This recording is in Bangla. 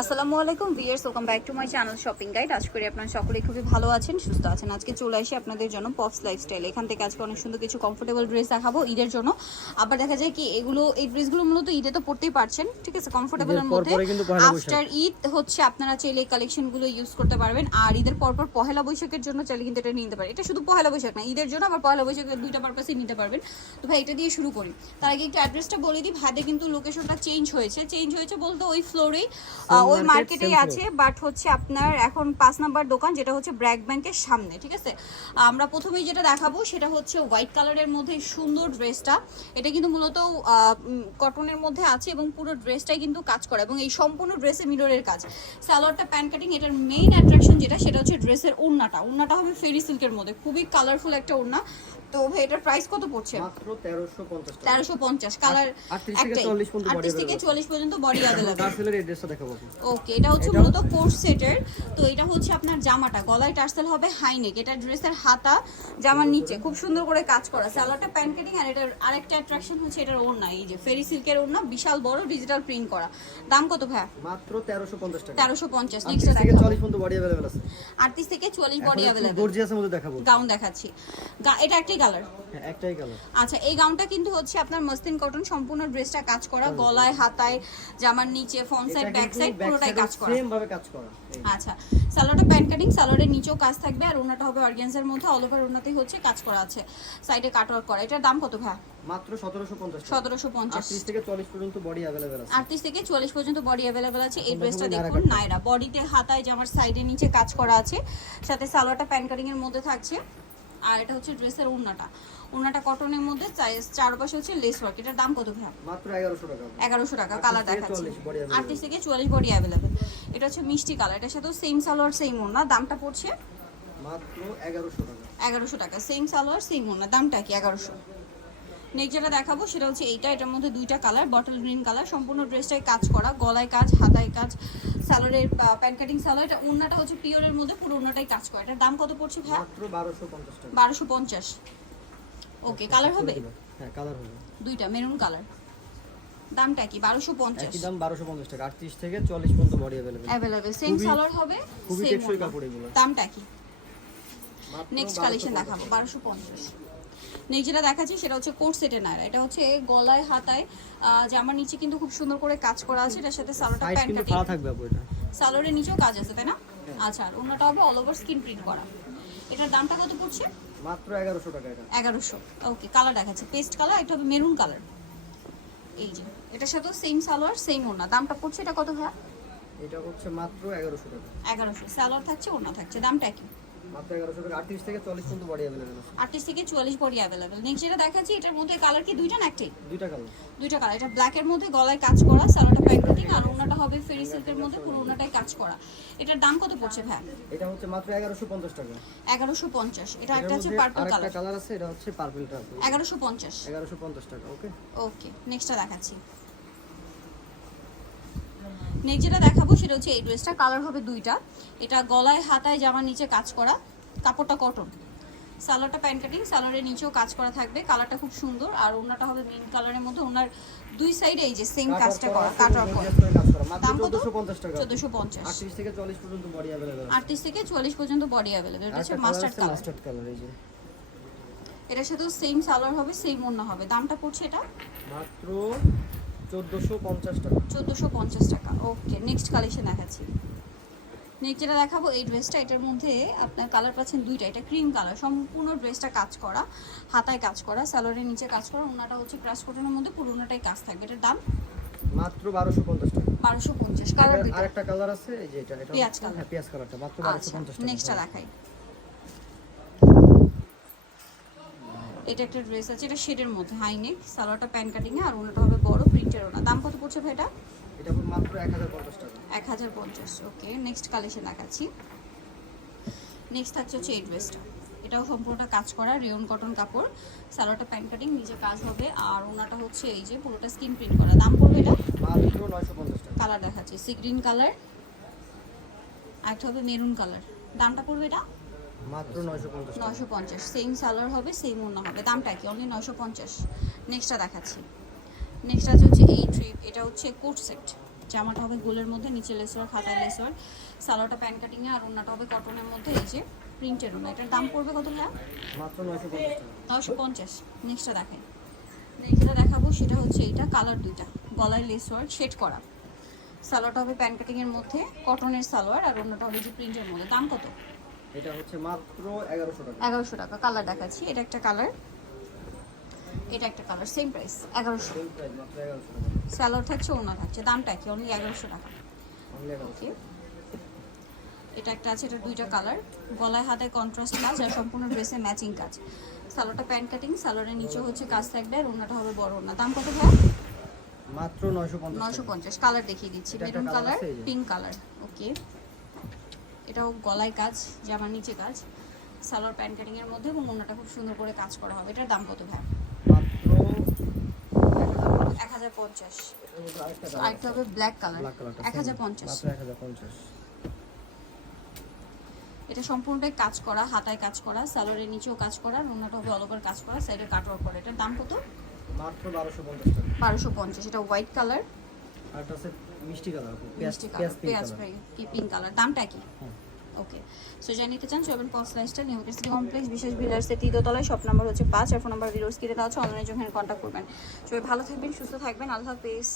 আসসালামু আলাইকুম viewers welcome back to my channel shopping guide. আশা করি আপনারা সকলে খুবই ভালো আছেন সুস্থ আছেন। আজকে চলে আসি আপনাদের জন্য পপস লাইফস্টাইল এখান থেকে আজকে অনেক সুন্দর কিছু কমফোর্টেবল ড্রেস দেখাবো ঈদের জন্য। আবার দেখা যায় কি এগুলো এই ড্রেসগুলো মূলত ঈদে তো পড়তেই পারছেন ঠিক আছে? কমফোর্টেবলের মধ্যে পহেলা আফটার ঈদ হচ্ছে আপনারা চাইলে এই কালেকশনগুলো ইউজ করতে পারবেন। আর ঈদের পরপর পহেলা বৈশাখের জন্য চাইলে কিন্তু এটা নিতে পারেন। এটা শুধু পহেলা বৈশাখ না ঈদের জন্য আবার পহেলা বৈশাখের দুইটা পারপাসে নিতে পারবেন। তো ভাই এটা দিয়ে শুরু করি। তার আগে একটু অ্যাড্রেসটা বলে দিই। ভাদে কিন্তু লোকেশনটা চেঞ্জ হয়েছে। চেঞ্জ হয়েছে বলতে ওই ফ্লোরেই ওই মার্কেটেই আছে বাট হচ্ছে আপনার এখন পাঁচ নাম্বার দোকান যেটা হচ্ছে ব্র্যাক ব্যাংকের সামনে ঠিক আছে? আমরা প্রথমেই যেটা দেখাবো সেটা হচ্ছে হোয়াইট কালারের মধ্যে সুন্দর ড্রেসটা এটা কিন্তু মূলত কটনের মধ্যে আছে এবং পুরো ড্রেসটাই কিন্তু কাজ করে এবং এই সম্পূর্ণ ড্রেসে মিররের কাজ। সালোয়ারটা প্যান্ট কাটিং এটার মেইন অ্যাট্রাকশন যেটা সেটা হচ্ছে ড্রেসের ওড়নাটা। ওড়নাটা হবে ফেরি সিল্কের মধ্যে খুবই কালারফুল একটা ওড়না। তো ভাই এটার প্রাইস কত পড়ছে? মাত্র তেরোশো পঞ্চাশ টাকা। তেরোশো পঞ্চাশ কালার আটত্রিশ থেকে একটাই। চল্লিশ পর্যন্ত body আটত্রিশ থেকে available। চল্লিশ পর্যন্ত বডি অ্যাভেলেবল টার্সেলের এই ড্রেসটা দেখাবো। ওকে এটা হচ্ছে মূলত কোর্স সেটের তো এটা হচ্ছে আপনার জামাটা। গলায় টার্সেল হবে হাইনেক এটা ড্রেসের হাতা জামার নিচে। খুব সুন্দর করে কাজ করা। সালোয়ারটা প্যান্ট কাটিং আর এটার আরেকটা অ্যাট্রাকশন হচ্ছে এটার ওড়না। এই যে ফেরি সিল্কের ওড়না বিশাল বড় ডিজিটাল প্রিন্ট করা। দাম কত ভাইয়া? মাত্র তেরোশো পঞ্চাশ টাকা। তেরোশো পঞ্চাশ। আটত্রিশ নেক্সট থেকে চল্লিশ পর্যন্ত বডি অ্যাভেলেবেল আছে। আটত্রিশ থেকে চুয়াল্লিশ বডি অ্যাভেলেবেল গর্জিয়াসের মধ্যে দেখাবো। গাউন দেখাচ্ছি। এটা একটাই কালার হ্যাঁ একটাই কালার আচ্ছা এই গাউনটা কিন্তু হচ্ছে আপনার মসলিন কটন সম্পূর্ণ ড্রেসটা কাজ করা। গলায় হাতায় জামার নিচে ফ্রন্ট সাইড ব্যাক সাইড পুরোটাই কাজ করা। সেম ভাবে কাজ করা আচ্ছা সালোয়ারটা প্যান্ট কাটিং সালোয়ারের নিচেও কাজ থাকবে আর ওনাটা হবে অর্গানজার মধ্যে অল ওভার ওনাতেই হচ্ছে কাজ করা আছে। সাইডে কাটওয়ার্ক করা এটার দাম কত ভাই? মাত্র সতেরোশো পঞ্চাশ টাকা। সতেরোশো পঞ্চাশ। আটত্রিশ থেকে চল্লিশ পর্যন্ত বডি অ্যাভেলেবেল আছে। আটত্রিশ থেকে চুয়াল্লিশ পর্যন্ত বডি অ্যাভেলেবেল আছে। এই ড্রেসটা দেখুন নায়রা বডিতে হাতায় জামার সাইডে নিচে কাজ করা আছে সাথে সালোয়ারটা প্যান্ট কাটিং এর মধ্যে থাকছে। আর এটা হচ্ছে ড্রেসের ওড়নাটা ওড়নাটা কটনের মধ্যে চারপাশে হচ্ছে লেস ওয়ার্ক এটার দাম কত ভাই? মাত্র এগারোশো টাকা। এগারোশো টাকা কালার দেখাচ্ছি। 40 আটত্রিশ থেকে চুয়াল্লিশ বডি অ্যাভেলেবেল এটা হচ্ছে মিষ্টি কালার এটার সাথেও সেম সালোয়ার সেম ওড়না দামটা পড়ছে মাত্র এগারোশো টাকা। সেম সালোয়ার সেম ওড়না দামটা কি এগারোশো? নেক্সট যেটা দেখাবো সেটা হচ্ছে এইটা। এটার মধ্যে দুইটা কালার বটল গ্রিন কালার সম্পূর্ণ ড্রেসটাই কাজ করা। গলায় কাজ হাতায় কাজ সালোয়ারের প্যান্ট কাটিং সালোয়ার এটা ওড়নাটা হচ্ছে পিওরের মধ্যে পুরো ওড়নাটাই কাজ করা। এটার দাম কত পড়ছে ভাই মাত্র বারোশো পঞ্চাশ টাকা। বারোশো পঞ্চাশ। ওকে কালার হবে? হ্যাঁ কালার হবে। দুইটা মেরুন কালার দামটা কি? বারোশো পঞ্চাশ। একই দাম বারোশো পঞ্চাশ টাকা আটত্রিশ থেকে চল্লিশ পর্যন্ত body available available same salwar হবে খুবই টেকসই কাপড় এগুলো। দামটা কি? নেক্সট কালেকশন দেখাবো বারোশো পঞ্চাশ। নেক্সট যেটা দেখাচ্ছি সেটা হচ্ছে কোট সেটের নায়রা। এটা হচ্ছে গলায় হাতায় আহ, জামার নিচে কিন্তু খুব সুন্দর করে কাজ করা আছে। এটার সাথে সাইজ প্যান্ট থাকবে আপু এটা। সালোয়ারের নিচেও কাজ আছে তাই না? আচ্ছা আর অন্যটা হবে অল ওভার স্কিন প্রিন্ট করা। এটার দামটা কত পড়ছে? মাত্র এগারোশো টাকা এটা। এগারোশো। ওকে কালার দেখাচ্ছে। পেস্ট কালার এটা হবে মেরুন কালার এই যে এটার সাথেও সেম সালোয়ার সেম ওড়না। দামটা পড়ছে এটা কত ভাইয়া? এটা হচ্ছে মাত্র এগারোশো টাকা। এগারোশো। সালোয়ার থাকছে ওড়না থাকছে। দামটা কি? মাত্র এগারোশো টাকা আটত্রিশ থেকে চল্লিশ পর্যন্ত বডি আছে। থেকে নেক্সট যেটা দেখাচ্ছি এটার মধ্যে কালার কি? দুইটা না একটাই দুইটা কালার দুইটা কালার এটা ব্ল্যাকের মধ্যে গলায় কাজ করা সালোয়ারটা প্যান্ট আর ওড়নাটা হবে ফেরি সিল্কের মধ্যে পুরো ওড়নাটাই কাজ করা। এটার দাম কত পড়ছে ভাই? এটা হচ্ছে মাত্র এগারোশো পঞ্চাশ টাকা। এগারোশো পঞ্চাশ। এটা একটা হচ্ছে পার্পল কালার কালার আছে এটা হচ্ছে পার্পলটা এগারোশো পঞ্চাশ। এগারোশো পঞ্চাশ টাকা ওকে ওকে নেক্সটটা দেখাচ্ছি। নেক্সট যেটা দেখাবো সেটা হচ্ছে এই ড্রেসটা কালার হবে দুইটা। এটা গলায় হাতায় জামার নিচে কাজ করা কাপড়টা কটন সালোয়ারটা প্যান্ট কাটিং সালোয়ারের নিচেও কাজ করা থাকবে। কালারটা খুব সুন্দর। আর ওনাটা হবে মেইন কালারের মধ্যে। ওনার দুই সাইডে এই যে সেম কাজটা করা কাট অফ করা। দাম কত? চোদ্দশো পঞ্চাশ টাকা। চোদ্দোশো পঞ্চাশ। আটত্রিশ থেকে চল্লিশ পর্যন্ত বডি আছে। আটত্রিশ থেকে চুয়াল্লিশ পর্যন্ত বডি অ্যাভেলেবেল এটা হচ্ছে মাস্টার্ড কালার মাস্টার্ড কালার এই যে। এটার সাথেও সেম সালোয়ার হবে সেম ওড়না হবে। দামটা পড়ছে এটা? মাত্র চোদ্দশো পঞ্চাশ টাকা। চোদ্দোশো পঞ্চাশ টাকা। ওকে নেক্সট কালেকশন দেখাচ্ছি। নেক্সট যেটা দেখাবো এই ড্রেসটা এটার মধ্যে আপনার কালার পাচ্ছেন দুইটা। এটা ক্রিম কালার সম্পূর্ণ ড্রেসটা কাজ করা হাতায় কাজ করা স্যালোয়ারের নিচে কাজ করা ওনাটা হচ্ছে ক্রাশ কটনের মধ্যে পুরো ওনাটাই কাজ থাকবে। এটার দাম? মাত্র বারোশো পঞ্চাশ টাকা। বারোশো পঞ্চাশ কালার এবার দুইটা। আরেকটা কালার আছে এই যে এটা এটা পেঁয়াজ কালার। হ্যাঁ পেঁয়াজ কালারটা মাত্র বারোশো আচ্ছা পঞ্চাশ টাকা। নেক্সটটা দেখাই। এটা একটা ড্রেস আছে এটা শেডের মধ্যে হাই নেক সালোয়ারটা প্যান্ট কাটিং আর ওনাটা হবে বড় প্রিন্টের ওনা দাম কত পড়ছে ভাই এটা এটা মাত্র এক হাজার পঞ্চাশ টাকা। এক হাজার পঞ্চাশ ওকে নেক্সট কালেকশন দেখাচ্ছি। নেক্সট থাকছে হচ্ছে এই ড্রেসটা এটাও সম্পূর্ণটা কাজ করা রেয়ন কটন কাপড় সালোয়ারটা প্যান্ট কাটিং নিচে কাজ হবে আর ওনাটা হচ্ছে এই যে পুরোটা স্কিন প্রিন্ট করা। দাম পড়বে এটা? কালার দেখাচ্ছি সি গ্রিন কালার একটা হবে মেরুন কালার দামটা পড়বে এটা? মাত্র নয়শো পঞ্চাশ টাকা। নয়শো পঞ্চাশ সেম সালোয়ার হবে সেম ওনা হবে। দামটা কি? অনলি নয়শো পঞ্চাশ। নেক্সটটা দেখাচ্ছি। নেক্সট আছে হচ্ছে এই ট্রিপ এটা হচ্ছে কোট সেট জামাটা হবে গোলের মধ্যে নিচে লেসওয়ার খাতায় লেসওয়ার সালোয়ারটা প্যান কাটিংয়ে আর ওনাটা হবে কটনের মধ্যে এই যে প্রিন্টের ওনা এটার দাম পড়বে কত ভাইয়া? মাত্র নয়শো পঞ্চাশ টাকা। নশো পঞ্চাশ। নেক্সটটা দেখেন। নেক্সটটা দেখাবো সেটা হচ্ছে এইটা কালার দুইটা। গলায় লেসওয়ার শেড করা। সালোয়ারটা হবে প্যান কাটিংয়ের মধ্যে কটনের সালোয়ার আর অন্যটা হবে যে প্রিন্টের মধ্যে। দাম কত? এটা হচ্ছে মাত্র এগারোশো টাকা। কালার দেখাচ্ছি এটা একটা কালার এটা একটা কালার সেম প্রাইস এগারোশো। সেম প্রাইস মাত্র এগারোশো টাকা। স্যালোয়ার থাকছে ওনা থাকছে দামটা কি? অনলি এগারোশো টাকা। অনলি এটা একটা আছে এটা দুইটা কালার গলায় হাতে কন্ট্রাস্ট কাজ আর সম্পূর্ণ ড্রেসে ম্যাচিং কাজ। সালোয়ারটা প্যান্ট কাটিং সালোয়ারের নিচে হচ্ছে কাজ থাকবে আর ওনাটা হবে বড় ওনা। দাম কত ভাই মাত্র নয়শো পঞ্চাশ নশো টাকা পঞ্চাশ কালার দেখিয়ে দিচ্ছি। Maroon colour. Pink colour okay এটাও গলায় কাজ জামার নিচে কাজ সালোয়ার প্যান্ট কাটিং এর মধ্যে এবং ওনাটা খুব সুন্দর করে কাজ করা হবে। এটার দাম কত ভাই এক হাজার পঞ্চাশ। আরেকটা হবে ব্ল্যাক কালার এক হাজার পঞ্চাশ। এটা সম্পূর্ণটাই কাজ করা হাতায় কাজ করা নিচেও কাজ করা হবে অল ওভার কাজ করা সাইডে করা। এটার দাম কত? মাত্র বারোশো পঞ্চাশ বারোশো পঞ্চাশ। এটা হোয়াইট কালার আর মিষ্টি কালার পেঁয়াজ মিষ্টি পেঁয়াজ কালার পিঙ্ক পেঁয়াজ কালার। কি পিঙ্ক কালার? দামটা কি? ওকে সো নিতে চান চলবেন cost lifestyle new city complex বিশেষ তৃতীয়তলায় শপ নাম্বার হচ্ছে পাঁচ। আর ফোন নাম্বার ভিডিওস কিনে দেওয়া আছে অনলাইনে জন্য কন্ট্যাক্ট করবেন। সবাই ভালো থাকবেন সুস্থ থাকবেন আল্লাহ হাফেজ।